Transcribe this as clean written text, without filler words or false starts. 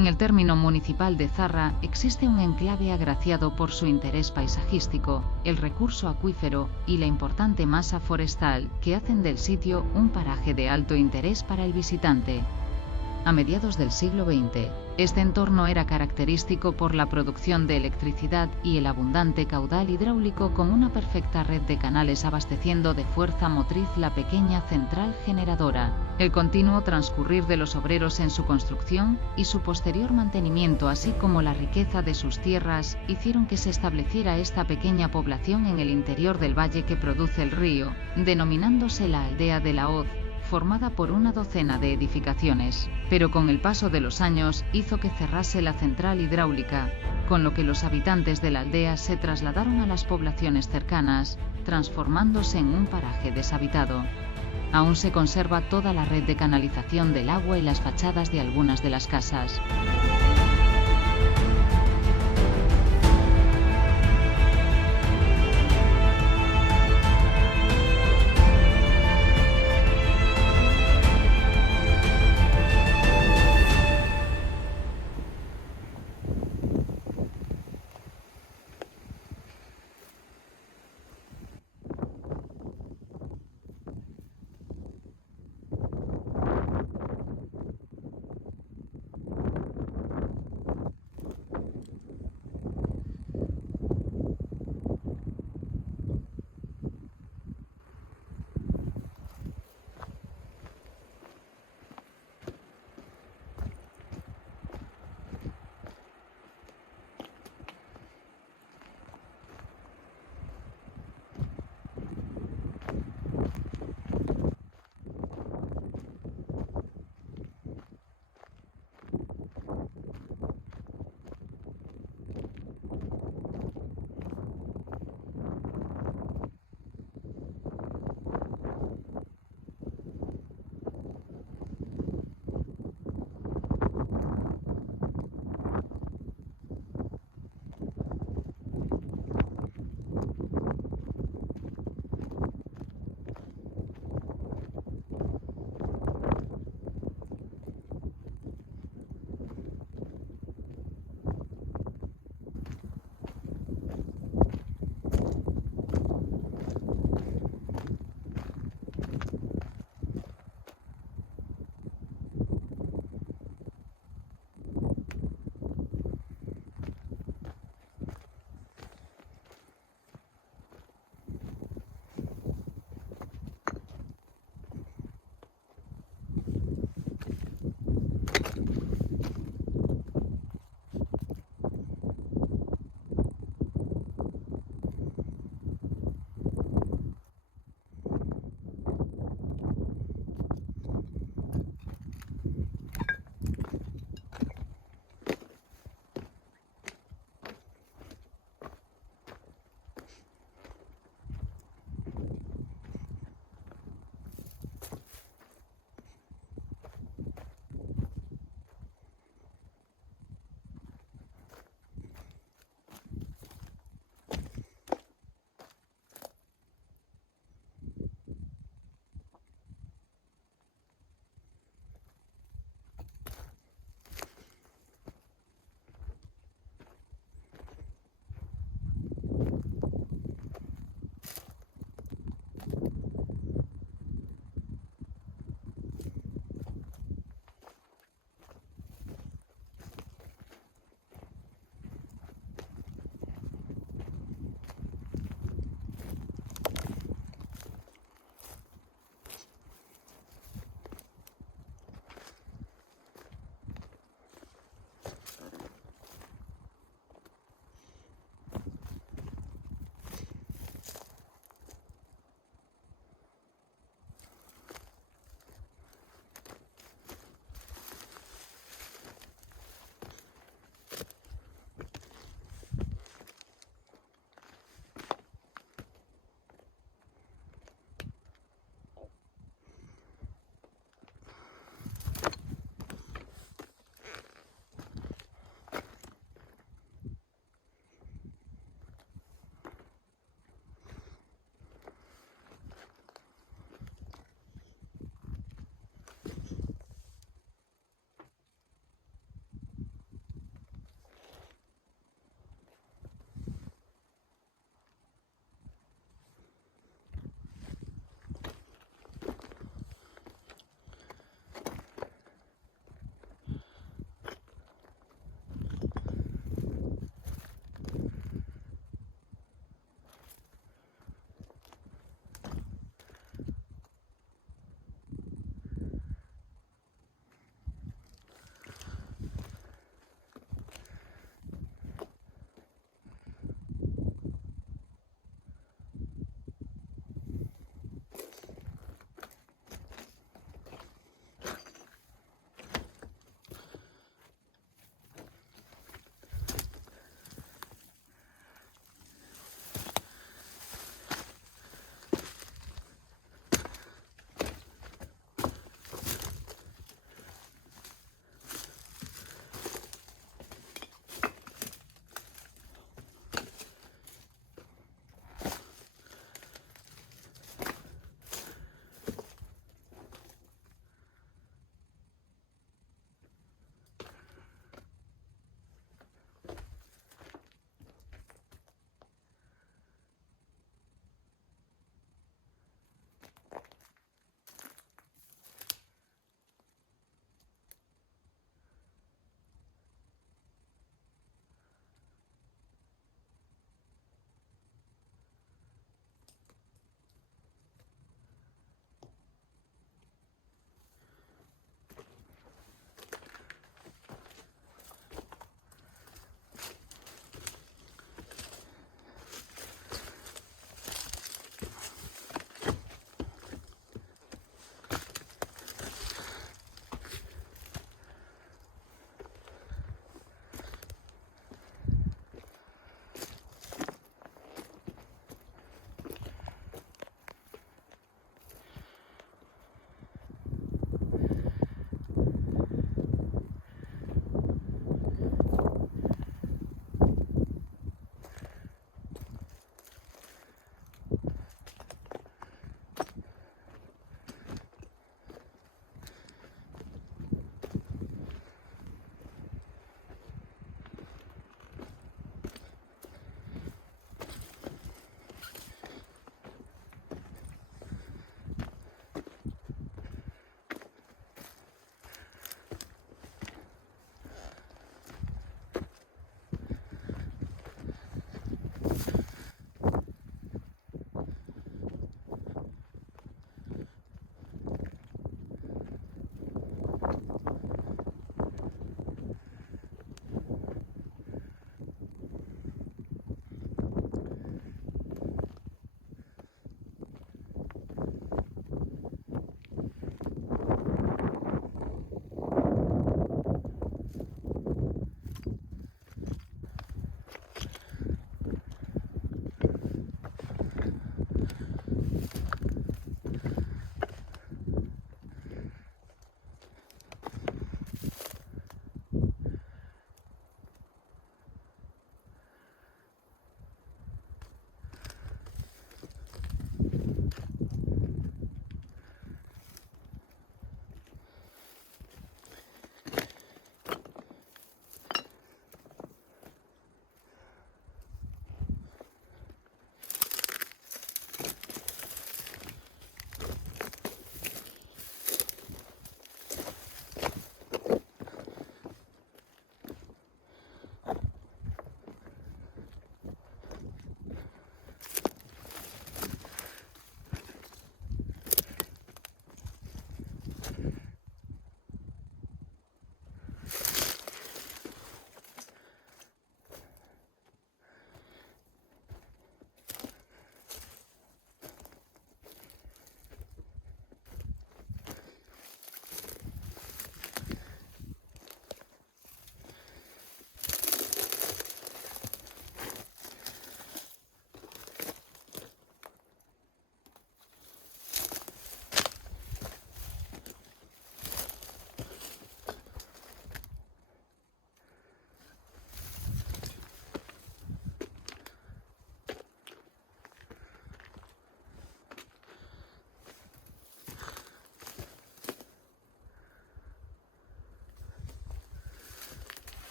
En el término municipal de Zarra existe un enclave agraciado por su interés paisajístico, el recurso acuífero y la importante masa forestal que hacen del sitio un paraje de alto interés para el visitante. A mediados del siglo XX, este entorno era característico por la producción de electricidad y el abundante caudal hidráulico con una perfecta red de canales abasteciendo de fuerza motriz la pequeña central generadora. El continuo transcurrir de los obreros en su construcción y su posterior mantenimiento, así como la riqueza de sus tierras, hicieron que se estableciera esta pequeña población en el interior del valle que produce el río, denominándose la aldea de la Hoz, formada por una docena de edificaciones, pero con el paso de los años hizo que cerrase la central hidráulica, con lo que los habitantes de la aldea se trasladaron a las poblaciones cercanas, transformándose en un paraje deshabitado. Aún se conserva toda la red de canalización del agua y las fachadas de algunas de las casas.